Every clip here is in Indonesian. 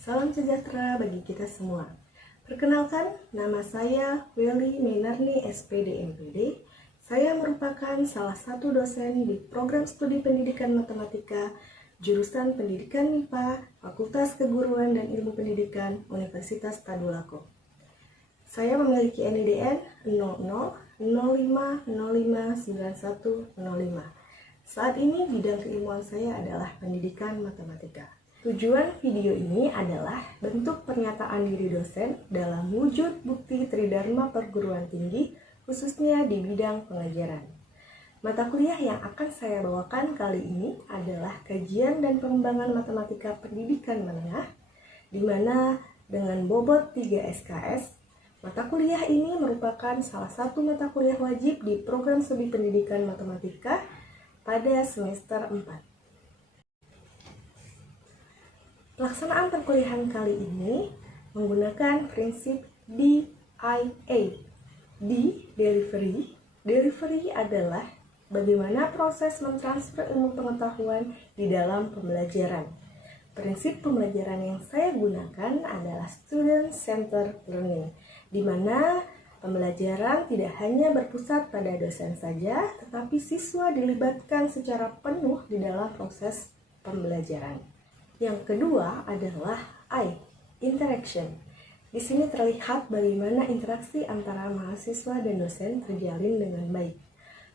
Salam sejahtera bagi kita semua. Perkenalkan, nama saya Welly Menarni SPD MPD. Saya merupakan salah satu dosen di program studi pendidikan matematika, jurusan pendidikan MIPA, Fakultas Keguruan dan Ilmu Pendidikan, Universitas Tadulako. Saya memiliki NIDN 0005059105. Saat ini bidang keilmuan saya adalah pendidikan matematika. Tujuan video ini adalah bentuk pernyataan diri dosen dalam wujud bukti Tridharma perguruan tinggi, khususnya di bidang pengajaran. Mata kuliah yang akan saya bawakan kali ini adalah kajian dan pengembangan matematika pendidikan menengah, di mana dengan bobot 3 SKS, mata kuliah ini merupakan salah satu mata kuliah wajib di program studi pendidikan matematika pada semester 4. Pelaksanaan perkuliahan kali ini menggunakan prinsip DIA. D, delivery. Delivery adalah bagaimana proses mentransfer ilmu pengetahuan di dalam pembelajaran. Prinsip pembelajaran yang saya gunakan adalah student-centered learning, di mana pembelajaran tidak hanya berpusat pada dosen saja, tetapi siswa dilibatkan secara penuh di dalam proses pembelajaran. Yang kedua adalah I, interaction. Di sini terlihat bagaimana interaksi antara mahasiswa dan dosen terjalin dengan baik.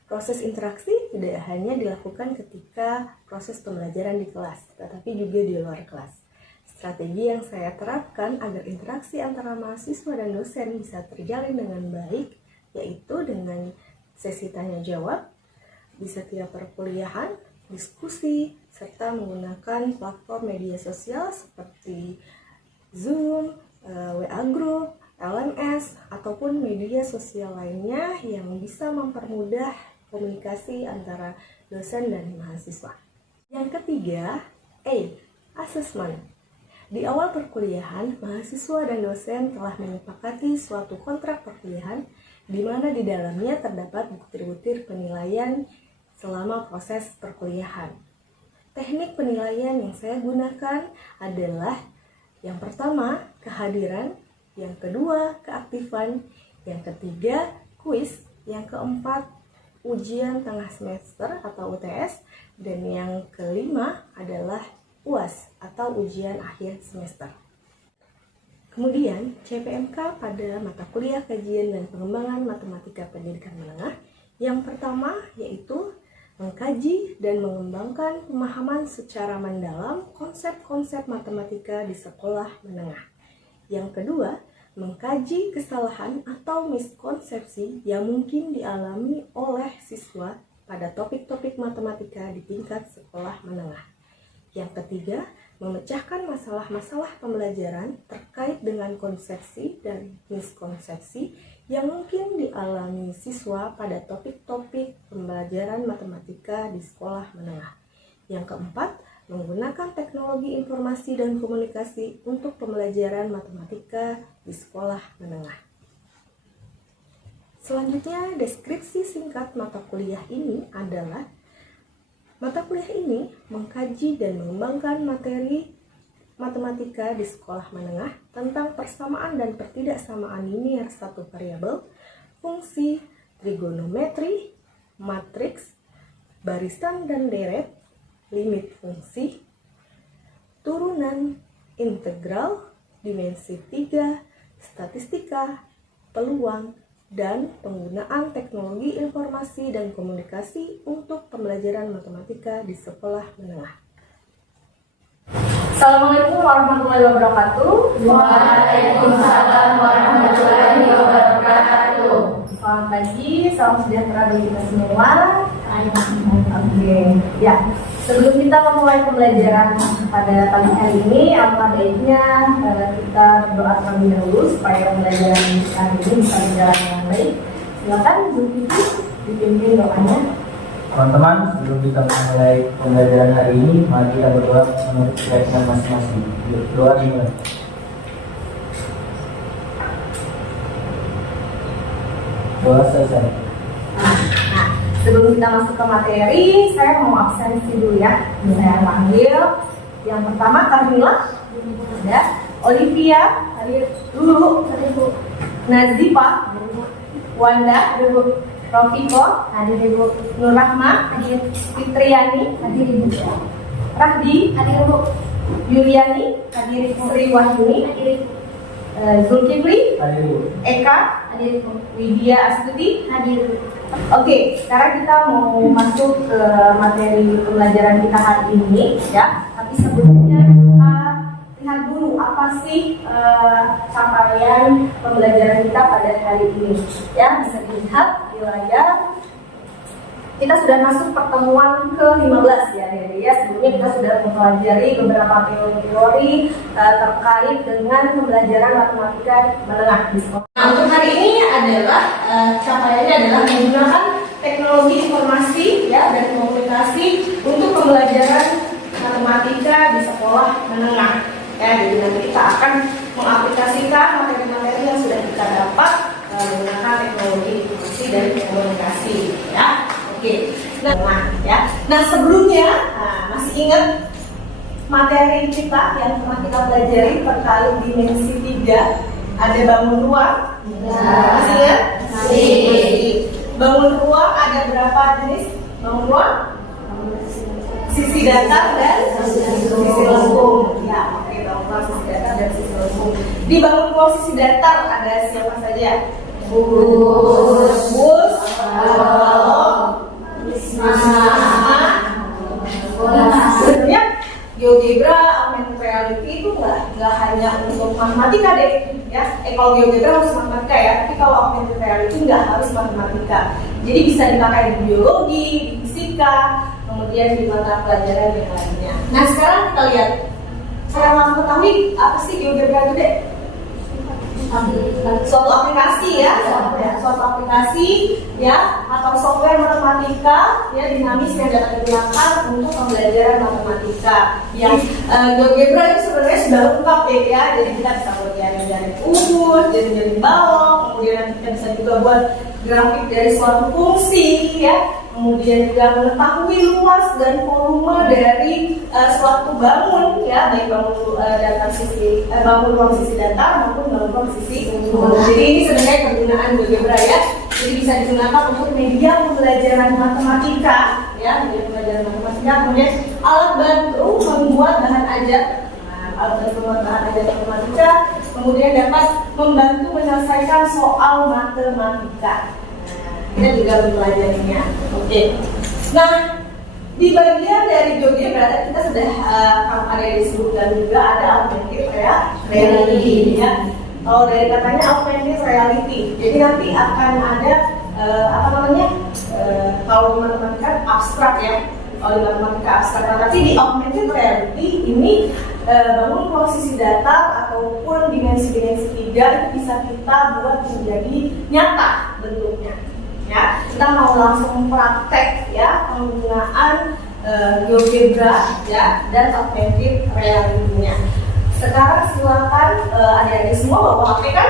Proses interaksi tidak hanya dilakukan ketika proses pembelajaran di kelas, tetapi juga di luar kelas. Strategi yang saya terapkan agar interaksi antara mahasiswa dan dosen bisa terjalin dengan baik, yaitu dengan sesi tanya jawab di setiap perkuliahan, diskusi, serta menggunakan platform media sosial seperti Zoom, WA Group, LMS, ataupun media sosial lainnya yang bisa mempermudah komunikasi antara dosen dan mahasiswa. Yang ketiga, A, assessment. Di awal perkuliahan, mahasiswa dan dosen telah menyepakati suatu kontrak perkuliahan di mana di dalamnya terdapat butir-butir penilaian selama proses perkuliahan. Teknik penilaian yang saya gunakan adalah yang pertama, kehadiran, yang kedua, keaktifan, yang ketiga, kuis, yang keempat, ujian tengah semester atau UTS, dan yang kelima adalah UAS atau ujian akhir semester. Kemudian, CPMK pada mata kuliah kajian dan pengembangan matematika pendidikan menengah, yang pertama yaitu mengkaji dan mengembangkan pemahaman secara mendalam konsep-konsep matematika di sekolah menengah. Yang kedua, mengkaji kesalahan atau miskonsepsi yang mungkin dialami oleh siswa pada topik-topik matematika di tingkat sekolah menengah. Yang ketiga, memecahkan masalah-masalah pembelajaran terkait dengan konsepsi dan miskonsepsi yang mungkin dialami siswa pada topik-topik pembelajaran matematika di sekolah menengah. Yang keempat, menggunakan teknologi informasi dan komunikasi untuk pembelajaran matematika di sekolah menengah. Selanjutnya, deskripsi singkat mata kuliah ini adalah mata kuliah ini mengkaji dan mengembangkan materi matematika di sekolah menengah tentang persamaan dan pertidaksamaan linier satu variabel, fungsi, trigonometri, matriks, barisan dan deret, limit fungsi, turunan, integral, dimensi 3, statistika, peluang, dan penggunaan teknologi informasi dan komunikasi untuk pembelajaran matematika di sekolah menengah. Assalamualaikum warahmatullahi wabarakatuh. Waalaikumsalam warahmatullahi wabarakatuh. Selamat pagi, salam sejahtera bagi kita semua. Oke, ya. Sebelum kita memulai pembelajaran pada pagi hari ini, alangkah baiknya kita berdoa terlebih dahulu supaya pembelajaran hari ini bisa berjalan dengan baik. Silakan Bu Kiki dipimpin doanya. Teman-teman, sebelum kita mulai pembelajaran hari ini, mari kita berdoa menurut keyakinan masing-masing. Doa dimulai. Doa selesai. Nah, sebelum kita masuk ke materi, saya mau absensi dulu ya. Saya panggil yang pertama Carmila. ada Olivia, hadir. Lulu, hadir Bu. Nazifa, hadir Bu. Wanda, hadir Bu. Rofiko, hadir Ibu. Nur Rahma, hadir. Fitriani, hadir Ibu. Rahdi, hadir Bu. Yuliani, hadir Ibu. Sri Wahyuni, hadir Ibu. Zulkifli, Hadir Bu. Eka, hadir Bu. Widya Astuti, hadir Bu. Oke, sekarang kita mau masuk ke materi pembelajaran kita hari ini, ya. Tapi sebelumnya kita lihat dulu apa sih capaian pembelajaran kita pada hari ini. Ya, bisa dilihat di layar. Kita sudah masuk pertemuan ke-15 ya, Dede. Ya, sebelumnya kita sudah mempelajari beberapa teori-teori terkait dengan pembelajaran matematika menengah di sekolah. Nah, untuk hari ini adalah capaiannya adalah menggunakan teknologi informasi ya dan komunikasi untuk pembelajaran matematika di sekolah menengah. Ya, jadi nanti kita akan mengaplikasikan materi-materi yang sudah kita dapat menggunakan teknologi informasi dan komunikasi ya. Oke, nah sebelumnya masih ingat materi kita yang pernah kita pelajari terkait dimensi 3, ada bangun ruang, masih ingat? Masih. Bangun ruang ada berapa jenis bangun ruang? Sisi datar dan sisi lengkung. Ya, oke, bangun ruang sisi datar dan sisi lengkung. Di bangun ruang sisi datar ada siapa saja? Bus, balon, sebenarnya GeoGebra, augmented reality itu nggak hanya untuk matematika deh, ya. Kalau GeoGebra harus matematika ya, tapi kalau augmented reality nggak harus matematika. Jadi bisa dipakai di biologi, di fisika, kemudian di mata pelajaran yang lainnya. Nah sekarang kita lihat, saya mau ketahui apa sih GeoGebra itu deh? Suatu aplikasi ya, suatu aplikasi ya atau software matematika ya dinamis yang dapat digunakan untuk pembelajaran matematika. Yang GeoGebra itu sebenarnya sudah lengkap ya, jadi kita bisa buat jaring umus, jaring balok, kemudian kita bisa juga buat grafik dari suatu fungsi ya. Kemudian juga mengetahui luas dan volume dari suatu bangun ya, baik bangun datar sisi bangun ruang sisi datar maupun bangun ruang sisi umum. Jadi ini sebenarnya kegunaan GeoGebra ya. Jadi bisa digunakan untuk media pembelajaran matematika ya, media pembelajaran matematika. Kemudian alat bantu membuat bahan ajar, alat bantu membuat bahan ajar matematika. Kemudian dapat membantu menyelesaikan soal matematika. Kita juga mempelajarinya. Oke. Nah, di bagian dari GeoGebra kita sudah ada yang disebutkan juga ada augmented reality ya. Kalau dari katanya augmented reality, jadi nanti akan ada kalau di matematika abstrak ya. Kalau di matematika abstrak, tapi di augmented reality ini bangun posisi datar ataupun dimensi-dimensi 3 itu bisa kita buat menjadi nyata bentuknya. Ya, kita mau langsung praktek ya penggunaan GeoGebra ya dan augmented reality-nya. Sekarang silakan adik-adik semua bawa HP kan?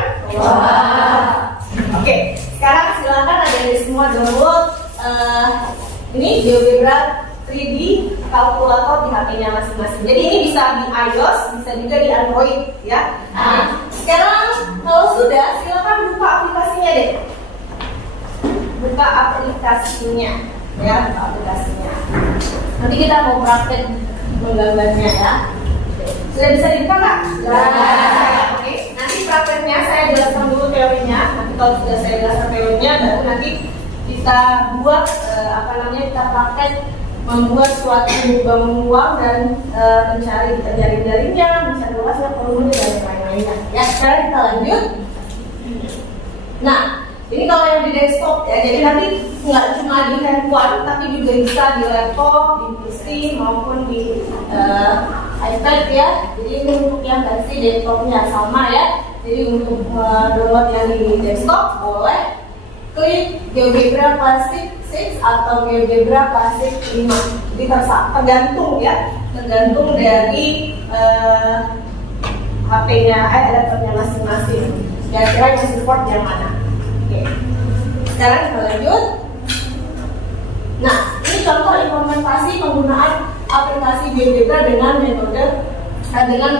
Oke, sekarang silakan adik-adik semua download ini GeoGebra 3D kalkulator di HP-nya masing-masing. Jadi ini bisa di iOS, bisa juga di Android ya. Sekarang kalau sudah silakan buka aplikasinya deh. Buka aplikasinya ya, buka aplikasinya. Nanti kita mau praktek menggambarnya ya. Sudah bisa dibuka nggak? Sudah. Oke. Nanti prakteknya saya jelaskan dulu teorinya. Nanti kalau sudah saya jelaskan teorinya, baru nanti kita buat kita praktek membuat suatu bangun ruang dan mencari jaring-jaringnya, mencari luasnya, volume dan lain-lainnya. Ya, sekarang kita lanjut. Nah, ini kalau yang di desktop ya, jadi nanti nggak cuma di handphone, tapi juga bisa di laptop, di PC maupun di iPad ya. Jadi ini untuk yang versi desktopnya sama ya. Jadi untuk download yang di desktop boleh klik GeoGebra Classic 6 atau GeoGebra Classic 5. Jadi tergantung ya, tergantung dari HP-nya, laptopnya masing-masing. Kira-kira yang support yang mana? Oke. Sekarang kita lanjut. Nah, ini contoh implementasi penggunaan aplikasi GeoGebra dengan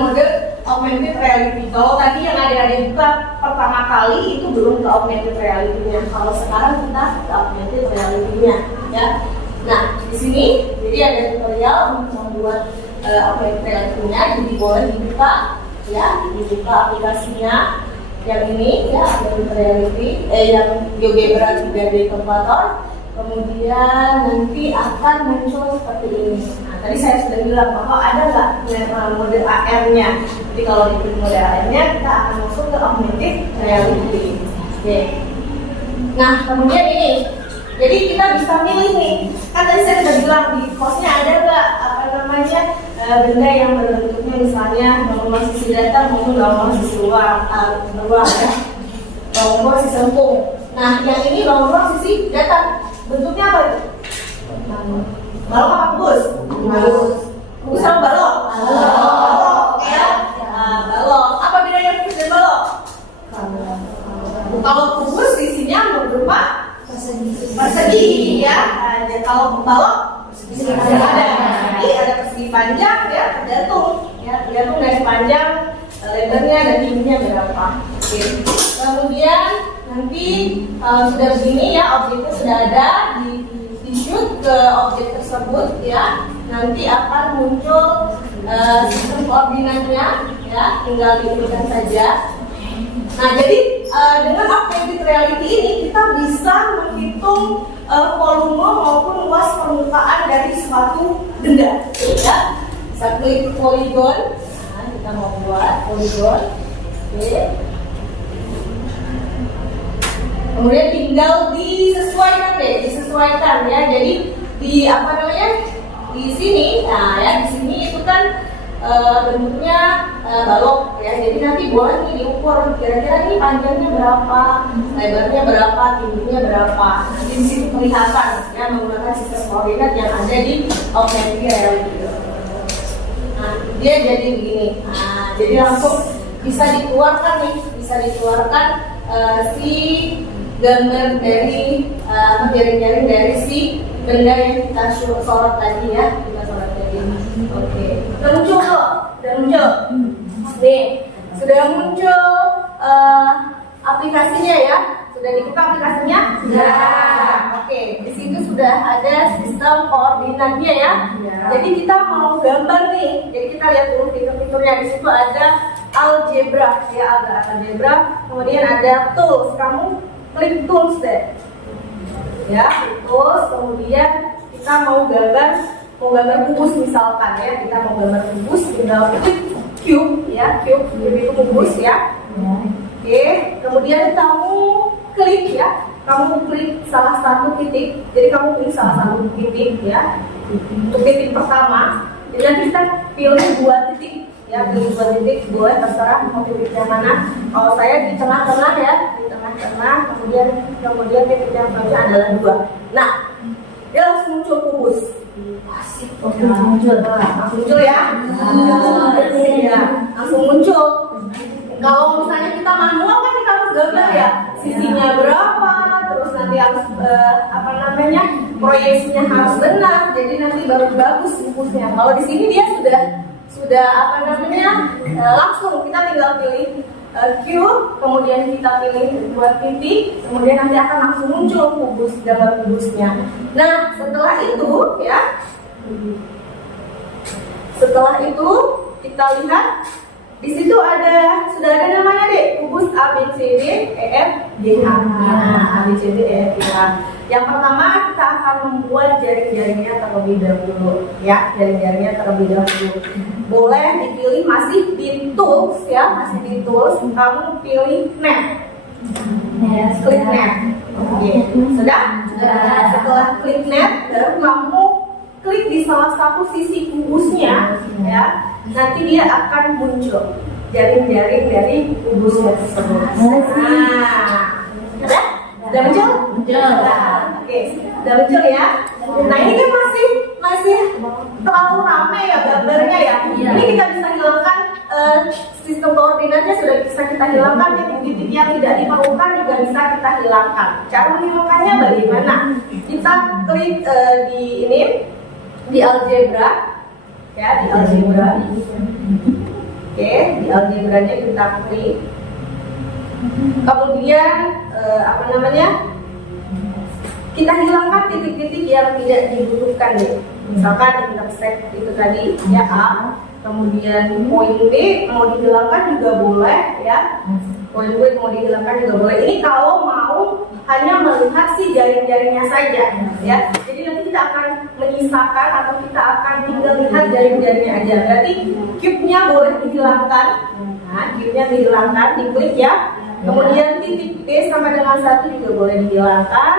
mode augmented reality. Kalau tadi yang adik-adik buka pertama kali itu belum ke augmented reality-nya. Kalau sekarang kita ke augmented reality-nya, ya. Nah, di sini jadi ada tutorial untuk membuat augmented reality-nya. Jadi boleh dibuka, ya, dibuka aplikasinya. Yang ini, ya, augmented reality, yang GeoGebra 3D Compiler. Kemudian nanti akan muncul seperti ini. Nah, tadi saya sudah bilang bahwa ada nggak model AR-nya. Jadi kalau di model AR-nya kita akan masuk ke augmented reality. Oke. Nah, kemudian ini. Jadi kita bisa milih nih. Kan tadi saya sudah bilang di course-nya ada nggak benda yang berbentuknya misalnya nomor sisi datar maupun nomor sisi luar ya. Nomor sisi lengkung. Nah, yang ini nomor sisi datar. Bentuknya apa itu? Balok apa kubus? Kubus sama balok? Balok, ya. Balok. Apa bedanya kubus dan balok? Kalau kubus isinya berupa persegi, ya. Dan kalau balok ada. Jadi ada persegi panjang, ya, tergantung dari panjang lebarnya dan tingginya berapa. Oke. Kemudian nanti sudah begini, ya, objeknya sudah ada di shoot ke objek tersebut, ya. Nanti akan muncul sistem koordinatnya, ya, tinggal diinputkan saja. Nah, jadi dengan augmented reality ini kita bisa menghitung volume maupun luas permukaan dari suatu benda, ya. Bisa klik polygon. Nah, kita mau buat polygon. Oke. Kemudian tinggal disesuaikan, ya. Jadi di di sini, nah, ya, di sini itu kan bentuknya balok, ya. Jadi nanti boleh nih diukur kira-kira ini panjangnya berapa, lebarnya berapa, tingginya berapa. Nanti di sini kelihatan, ya, menggunakan sistem koordinat yang ada di augmented reality. Nah, dia jadi begini. Nah, jadi langsung bisa dikeluarkan si gambar dari jaring-jaring dari si benda yang kita sorot tadi, ya. Oke. Sudah muncul kok? Nih, sudah muncul aplikasinya, ya. Sudah dibuka aplikasinya? Sudah. Oke, di situ sudah ada sistem koordinatnya, ya. Jadi kita mau gambar nih. Jadi kita lihat dulu fitur-fiturnya. Di situ ada algebra, ya, algebra. Kemudian ada tools. Kamu klik tools deh, ya, tools. Kemudian kita mau gambar kubus misalkan, ya. Kita mau gambar kubus, tinggal klik cube, ya, cube itu kubus, ya. Oke. Kemudian kamu klik, ya, salah satu titik. Jadi kamu pilih salah satu titik, ya, untuk titik pertama. Jadi nanti kita pilih 2 titik, ya, pilih 2 titik, boleh terserah mau titik yang mana. Kalau saya di tengah-tengah, ya, di tengah-tengah. Kemudian titik yang selanjutnya adalah 2. Nah, dia langsung muncul kubus. Asik, muncul, ya. Ya, langsung muncul. Kalau misalnya kita manual kan kita harus gambar, ya, sisinya berapa, terus nanti harus proyeksinya harus benar. Jadi nanti baru bagus kubusnya. Kalau di sini dia sudah langsung kita tinggal pilih cube, kemudian kita pilih 2 titik, kemudian nanti akan langsung muncul gambar kubusnya. Nah, setelah itu kita lihat di situ sudah ada namanya deh, kubus ABCD EF GH. Nah, ABCD EF GH. Yang pertama kita akan membuat jaring-jaringnya terlebih dahulu, ya, Boleh dipilih masih di tools, ya, kamu pilih map. Klik map. Oke. Sudah? Setelah klik map, baru kamu klik di salah satu sisi kubusnya, ya. Nanti dia akan muncul jaring-jaring dari kubusnya tersebut. Sudah muncul? Oke, sudah muncul, ya. Nah, ini kan masih terlalu ramai, ya, gambarnya, ya. Ini kita bisa hilangkan sistem koordinatnya, sudah bisa kita hilangkan. Titik-titik yang tidak diperlukan juga bisa kita hilangkan. Cara menghilangkannya bagaimana? Kita klik di algebra, ya, di algebra. Oke, di algebranya kita klik. Kemudian apa namanya? Kita hilangkan titik-titik yang tidak dibutuhkan nih. Misalkan intersect itu tadi ya A, kemudian poin B mau dihilangkan juga boleh ya. Poin B mau dihilangkan juga boleh. Ini kalau mau hanya melihat si jaring-jaringnya saja ya. Jadi nanti kita akan menyisakan atau kita akan tinggal lihat jaring-jaringnya aja. Berarti cube-nya boleh dihilangkan. Nah, cube-nya dihilangkan, diklik ya. Kemudian titik B sama dengan 1 juga boleh dihilangkan.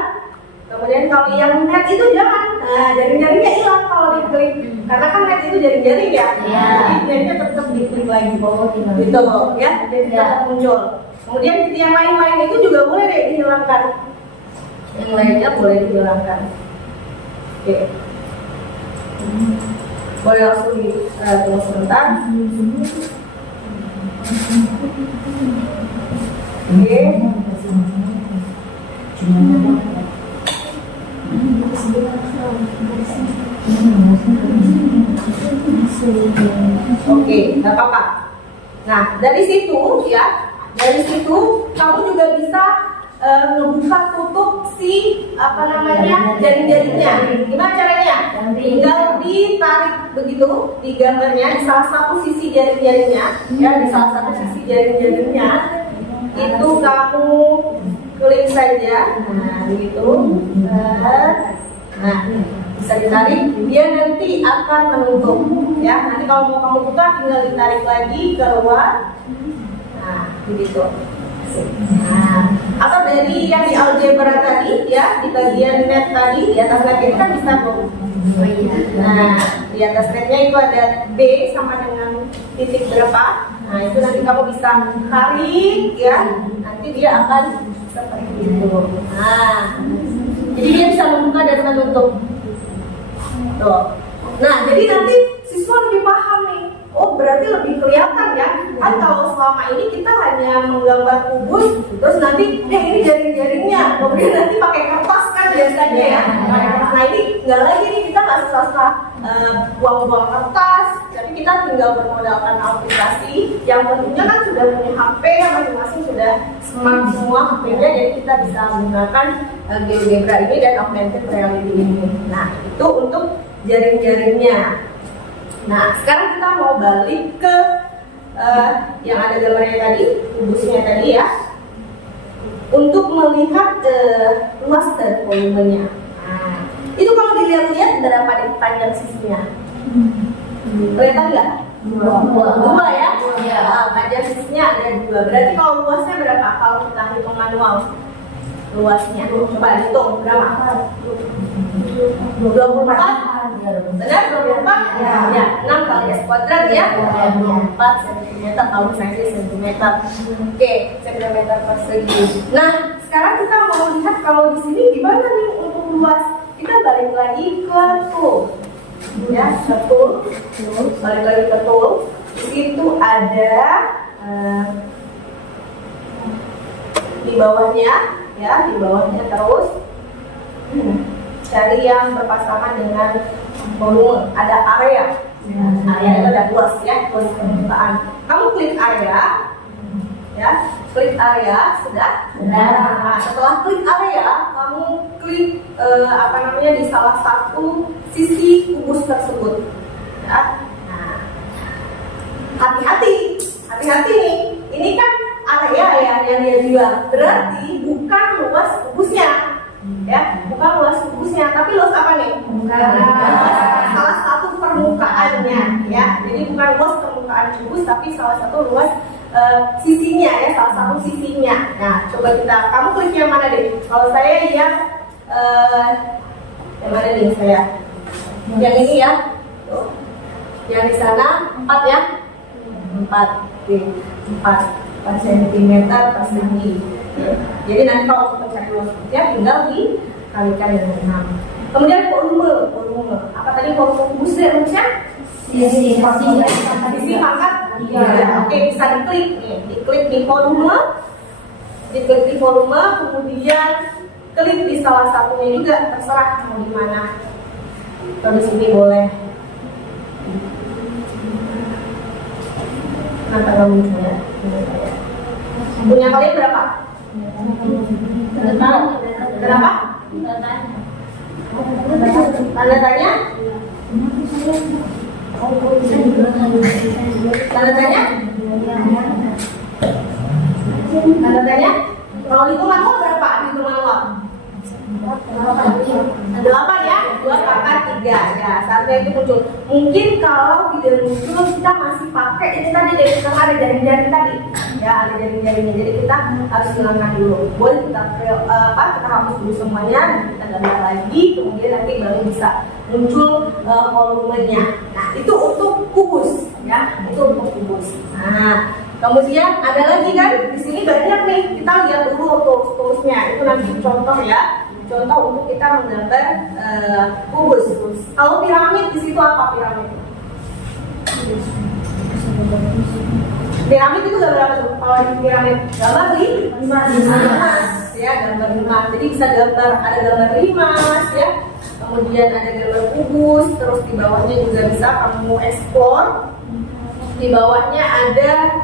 Kemudian kalau yang net itu jangan. Nah, jaring-jaringnya hilang kalau diklik. Karena kan net itu jaring-jaring ya. Jadi netnya tetap diklik lagi gitu ya. Jadi tetap muncul. Kemudian yang lain-lain itu juga boleh deh dihilangkan. Yang lainnya boleh dihilangkan. Oke. Boleh langsung tunggu sebentar. Oke. Oke, nggak apa-apa. Nah, dari situ ya, dari situ kamu juga bisa ngebuka tutup si apa namanya jaring-jaringnya. Gimana caranya? Tinggal ditarik begitu di gambarnya di salah satu sisi jaring-jaringnya, ya di salah satu sisi jaring-jaringnya itu kamu klik saja. Nah, begitu. Nah, bisa ditarik, dia nanti akan menutup. Ya, nanti kalau mau kamu buka tinggal ditarik lagi keluar. Nah, begitu. Nah, atau dari yang di algebra tadi ya, di bagian net tadi, di atas net itu kan bisa tuh. Nah, di atas netnya itu ada B sama dengan titik berapa. Nah, itu nanti kamu bisa tarik ya, nanti dia akan seperti itu. Nah, jadi dia bisa membuka dan menutup. Tuh. Nah, jadi nanti siswa lebih paham nih. Oh, berarti lebih kelihatan ya. Kan kalau selama ini kita hanya menggambar kubus, terus nanti ini jaring-jaringnya. Kemudian nanti pakai kertas kan biasanya ya. Nah, ini nggak lagi nih, kita nggak susah-susah buang-buang kertas, tapi kita tinggal bermodalkan aplikasi. Yang tentunya kan sudah punya HP, yang masing-masing sudah smart semua HP-nya, jadi kita bisa menggunakan GeoGebra ini dan augmented reality ini. Nah, itu untuk jaring-jaringnya. Nah, sekarang kita mau balik ke yang ada gambarnya tadi, kubusnya tadi ya, untuk melihat luas dan volumenya. Nah, itu kalau dilihat-lihat berapa nih panjang sisinya? Kelihatan nggak? Dua ya? Ya. Panjang sisinya ada 2. Berarti kalau luasnya berapa? Kalau kita hitung manual luasnya, coba hitung berapa? 24. Benar 24? Ya, 6 kali S kuadrat ya. 24 cm kalau misalnya cm. Oke, cm persegi. Nah, sekarang kita mau lihat kalau di sini gimana nih untuk luas. Kita balik lagi ke tool. Ya, ke tool. Balik lagi ke tool. Di situ ada di bawahnya, ya, di bawahnya terus. Cari yang berpasangan dengan volume, ada area. Area itu ada luas ya, luas permukaan. Kamu klik area, ya, klik area, sudah. Nah, setelah klik area, kamu klik apa namanya di salah satu sisi kubus tersebut. Ya. Nah, hati-hati nih. Ini kan area ya yang dia bilang. Berarti bukan luas kubusnya. Ya, bukan luas kubusnya, tapi luas apa nih? Salah satu permukaannya, ya. Jadi bukan luas permukaan kubus, tapi salah satu luas sisinya, ya, salah satu sisinya. Nah, coba kamu klik yang mana deh? Kalau saya yang mana nih saya? Yang ini ya. Tuh. Yang di sana 4 ya? 4 cm persegi. Jadi nanti kalau kita cari luas kubusnya tinggal dikalikan dengan 6. Kemudian volume. Apa tadi volume kubusnya rumusnya? Sisi pangkat 3. Oke, bisa diklik nih. Diklik di volume. Kemudian klik di salah satunya juga, terserah mau di mana. Kalau di sini boleh. Kenapa nggak munculnya? Punya kalian berapa? Kenapa? Tanda tanya? Tanda tanya? Tanda tanya? Kalau itu manual berapa? Itu manual? 8 ya? 2 pangkat 3 ya, saatnya itu muncul. Mungkin kalau tidak muncul kita masih pakai ini tadi deh, karena ada jaring-jaring tadi ya, ada jaring-jaringnya, jadi kita harus hilangkan dulu. Boleh kita kita hapus dulu semuanya, kita gambar lagi, kemudian nanti baru bisa muncul volumenya. Nah itu untuk kubus ya, itu untuk kubus. Nah kemudian ada lagi kan di sini banyak nih, kita lihat dulu tools-toolsnya, itu nanti contoh ya. Contoh untuk kita menggambar kubus. Kalau piramid di situ apa piramid? Piramid itu gambar apa tuh? Kalau di piramid gambar limas ya, gambar limas. Jadi bisa gambar, ada gambar limas ya. Kemudian ada gambar kubus, terus di bawahnya juga bisa kamu explore. Di bawahnya ada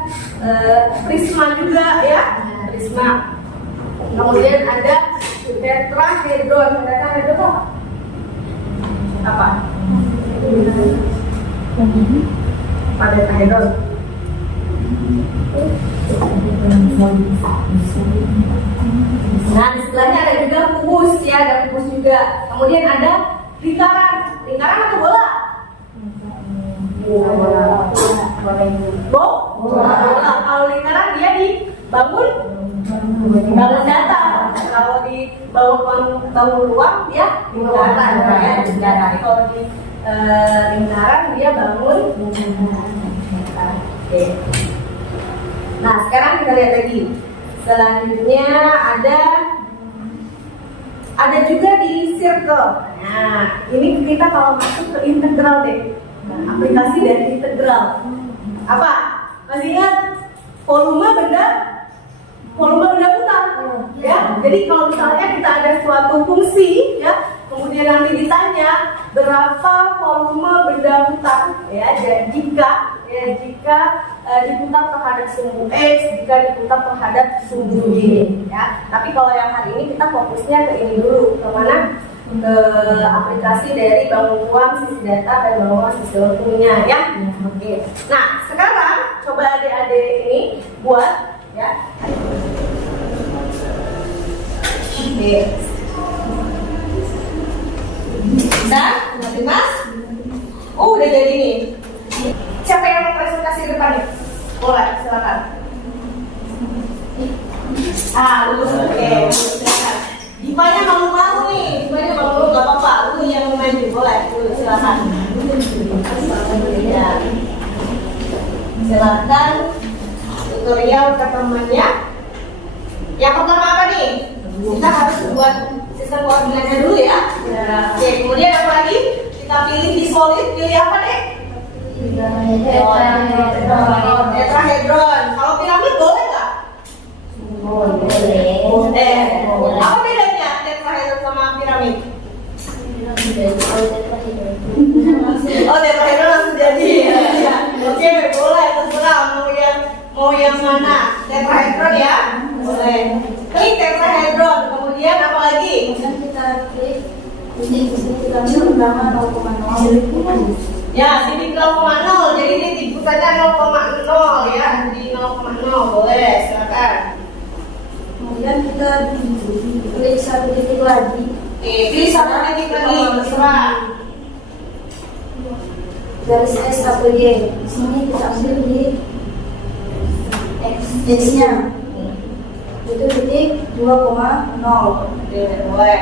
prisma juga ya, prisma. Kemudian ada tetrahedron. Tetrahedron apa? Pada tetrahedron. Nah, sebelahnya ada juga kubus ya, ada kubus juga. Kemudian ada lingkaran. Lingkaran atau bola? Bola. Kalau lingkaran dia dibangun datar. Kalau di bangun ruang dia lingkaran ya. Jadi kalau di lingkaran dia bangun datar. Oke. Nah sekarang kita lihat lagi. Selanjutnya ada juga di circle. Nah ini kita kalau masuk ke integral deh. Aplikasi dari integral apa? Masih ingat volume benda putar ya. Jadi kalau misalnya kita ada suatu fungsi ya, kemudian nanti ditanya berapa volume benda putar ya, dan jika diputar terhadap sumbu X, jika diputar terhadap sumbu Y ya. Tapi kalau yang hari ini kita fokusnya ke ini dulu, ke mana? Ke aplikasi dari bangun ruang, sisi data, dan bangun ruang, sisi waktunya ya. Oke. Nah sekarang coba adik-adik ini buat ya. Oke. Bisa? Mas? Oh udah jadi nih. Siapa yang mau presentasi depannya? Boleh, silakan. Lulus. Oke, silakan. Dipanya malu-malu nih, Dipanya malu-malu gak apa-apa. Lu yang maju, boleh, silakan. Ya. Silakan tutorial ke temannya. Yang pertama apa nih? Kita harus buat sistem koordinatnya dulu ya. Oke, kemudian apa lagi? Kita pilih di solid, pilih apa deh? Tetrahedron. Kalau piramid boleh nggak? Boleh. Apa bedanya tetrahedron sama piramid? Oh, tetrahedron langsung jadi. Oke, boleh, terserah mau yang mana? Tetrahedron ya? Boleh. Klik tetrahedron. Kemudian apa lagi? Kita klik ini pertama 0,0. Ya, titik 0,0. Jadi titik pusatnya 0,0 ya. Di 0,0 boleh, silakan. Kemudian kita klik satu titik lagi. Oke, pilih satu titik lagi, terserah. Garis S atau Y. Di sini kita ambil di X-nya. Itu titik 2,0. Oke, boleh.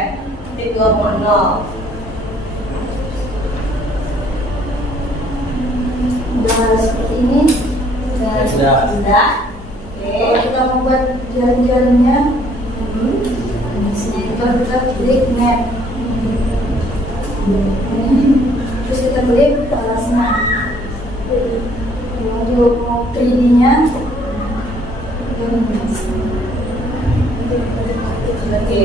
Titik 2,0. Udah seperti ini. Sudah. Kalau kita membuat jaring-jaringnya, di sini kita klik map. Terus kita klik alasnya. Untuk mau 3D-nya, Oke.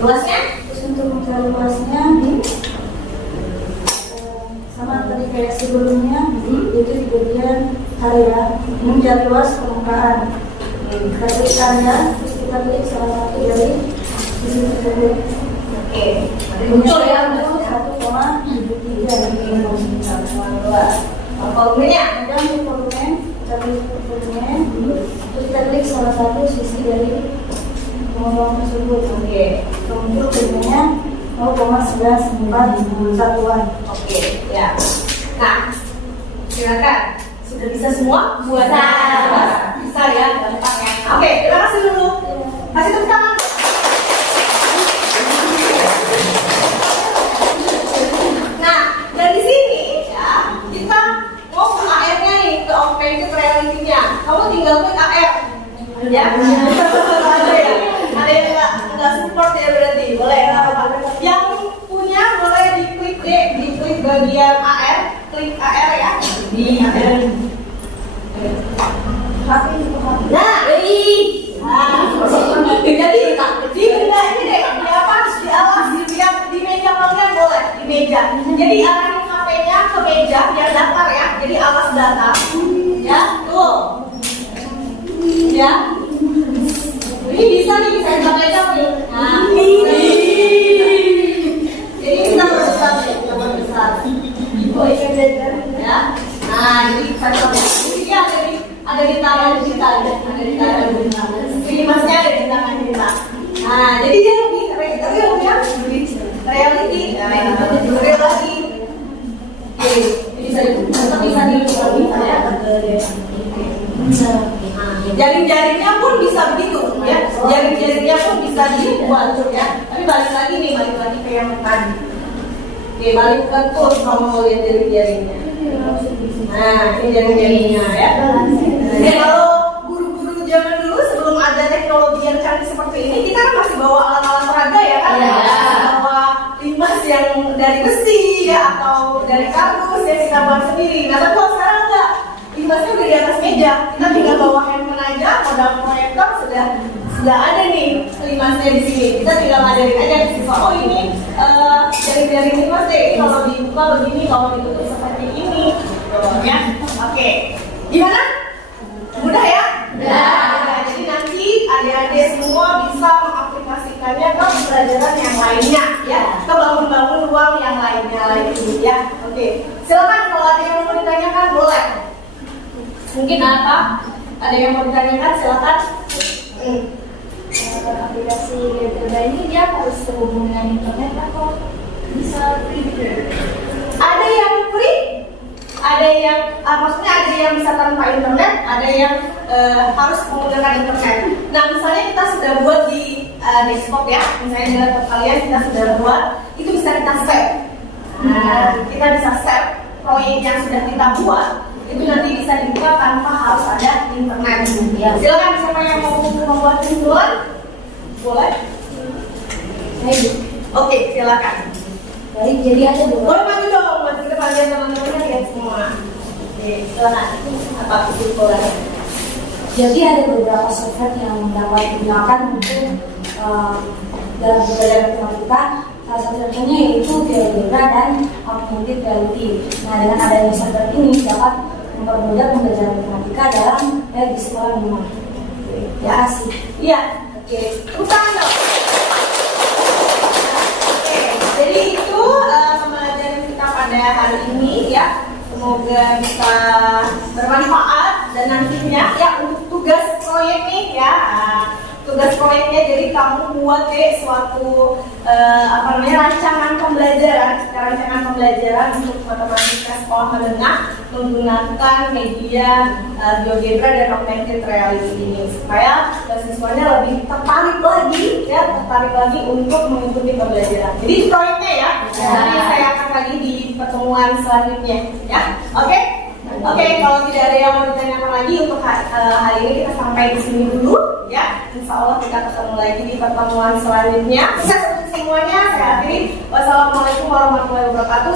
Luasnya? terus untuk mencari luasnya sama tadi kayak sebelumnya, itu di bagian area mencari luas permukaan. Kita klik kanan, terus kita klik salah satu dari sisi tersebut. Oke. Muncul ya, muncul 1,73. Volumenya. Kemudian di volume, kita klik volume, terus kita klik salah satu sisi dari ruang tersebut. Oke. Muncul volumenya 0,994 satuan. Oke, ya. Nah, silakan. Sudah bisa semua? Bisa ya, gampang ya. Oke, terima kasih dulu. Kasih tepuk tangan. Nah, dari sini ya, kita mau ke AR-nya nih, ke augmented reality-nya. Kamu tinggal klik AR. Ya. Ada yang nggak support ya berarti, boleh. Yang punya boleh diklik deh, diklik bagian AR, klik AR ya di AR. Nah, jadi di benda ini deh, di atas, di alas, di meja kalian boleh, di meja. Jadi arahin HP-nya ke meja yang datar ya, jadi alas datar, ya, tuh, ya. Ini bisa nih, bisa dipegang nih. Nah, jadi kita berbesar nih, kita berbesar. Oh ini ya. Nah, jadi bisa dipegang. Ini ada di tangan kita, ada di tangan kita. Ini masnya ada di tangan kita. Nah, jadi dia lebih real ya, lebih reality. Nah, real lagi. Oke, bisa dibuka ya. Jaring-jaringnya pun bisa begitu ya, jaring-jaringnya pun bisa dibuat ya. Tapi balik lagi ke yang tadi. Oke, balik ke tools kalau mau lihat jaring-jaringnya. Nah, ini jaring-jaringnya ya. Jadi kalau guru-guru zaman dulu sebelum ada teknologi yang canggih seperti ini, kita kan masih bawa alat-alat peraga ya kan? Bawa limas yang dari besi ya atau dari kardus yang kita buat sendiri. Nah, tapi kalau sekarang enggak. Limasnya udah di atas meja, kita tinggal bawa handphone aja, modal proyektor sudah ada nih limasnya di sini. Kita tinggal ngajarin aja ke siswa, oh ini jaring-jaring limas deh, kalau dibuka begini, kalau ditutup seperti ini, ya. Oke, gimana? Mudah ya? Mudah. Jadi nanti adik-adik semua bisa mengaplikasikannya ke pelajaran yang lainnya, ya, ke bangun-bangun ruang yang lainnya lagi, ya. Oke, silakan kalau ada yang mau ditanyakan boleh. Mungkin apa? Ada yang mau ditanyakan? Silakan. Aplikasi Garuda ini dia harus terhubung dengan internet atau bisa free? Ada yang free, ada yang maksudnya ada yang bisa tanpa internet, ada yang harus menggunakan internet. Nah, misalnya kita sudah buat di desktop ya, misalnya di laptop kalian kita sudah buat, itu bisa kita save. Nah, kita bisa save proyek yang sudah kita buat. Itu nanti bisa dibuka tanpa harus ada internet. Ya. Silakan siapa yang mau membuat duluan? Boleh? Oke, silakan. Baik, jadi ada beberapa. Boleh maju dong, maju ke depan biar teman-temannya lihat semua. Oke, silakan. Apa kesimpulannya? Jadi ada beberapa software yang dapat digunakan untuk dalam belajar matematika. Salah satu contohnya yaitu GeoGebra dan Augmented Reality. Nah, dengan adanya software ini dapat mempermudah pembelajaran matematika dalam di sekolah rumah. Terima kasih. Iya. Oke. Tangan dong. Oke. Jadi itu pembelajaran kita pada hari ini ya. Semoga bisa bermanfaat dan nantinya ya untuk tugas proyek nih ya. Tugas proyeknya jadi kamu buat deh suatu rancangan pembelajaran untuk matematika sekolah menengah menggunakan media GeoGebra dan Augmented Reality ini supaya siswanya lebih tertarik lagi untuk mengikuti pembelajaran. Jadi proyeknya ya, nanti saya akan lagi di pertemuan selanjutnya ya. Oke, kalau tidak ada yang mau ditanyakan lagi untuk hari ini kita sampai di sini dulu ya. Insya Allah kita ketemu lagi di pertemuan selanjutnya. Sukses untuk semuanya. Saya akhiri. Wassalamualaikum warahmatullahi wabarakatuh.